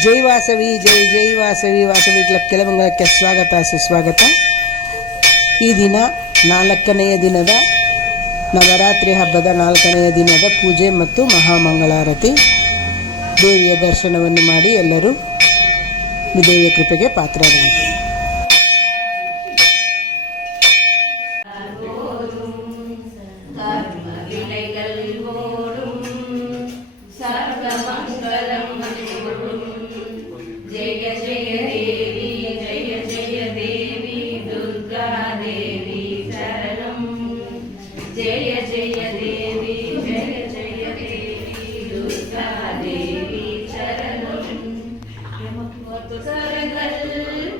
ಜೈ ವಾಸವಿ, ಜೈ ಜೈ ವಾಸವಿ ವಾಸವಿ ಕ್ಲಬ್ ಕೆಲಮಂಗಲಕ್ಕೆ ಸ್ವಾಗತ, ಸುಸ್ವಾಗತ. ಈ ದಿನ ನಾಲ್ಕನೆಯ ದಿನದ ನವರಾತ್ರಿ ಹಬ್ಬದ ನಾಲ್ಕನೆಯ ದಿನದ ಪೂಜೆ ಮತ್ತು ಮಹಾಮಂಗಳಾರತಿ. ದೇವಿಯ ದರ್ಶನವನ್ನು ಮಾಡಿ ಎಲ್ಲರೂ ದೇವಿಯ ಕೃಪೆಗೆ ಪಾತ್ರರಾದರು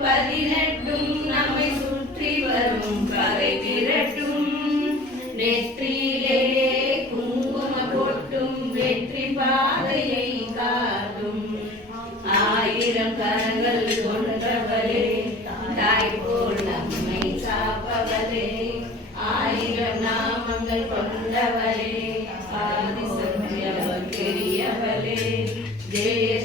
பதினெட்டும் நம்மை சுற்றி வரும் கரை திரட்டும். நெற்றியிலே குங்கும பொட்டும் வெற்றி பாதையை காட்டும். ஆயிரம் கரங்கள் கொண்டவரே தாய் போல் நம்மை சாப்பவரே ஆயிரம் நாமங்கள் கொண்டவரே சத்தியவர் பெரியவரே ஜெய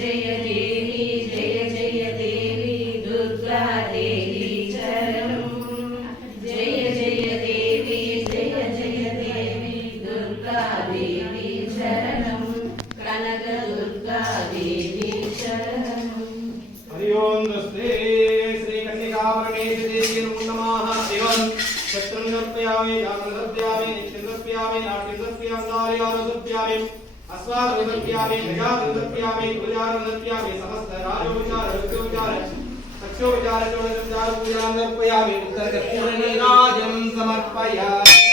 श्री कन्यकावरणेश देवी नमो नमः एवं शस्त्रं दर्पयामि जातं दर्पयामि नित्यं दर्पयामि नाट्यं दर्पयामि दार्यानं दर्पयामि अस्वादं दर्पयामि गजानं दर्पयामि गुरुजानं दर्पयामि समस्त राजोपचार विद्योपचार सक्षोपचार चोदनोपचार पूजां दर्पयामि उत्तरकर्पूरनीराजं समर्पयामि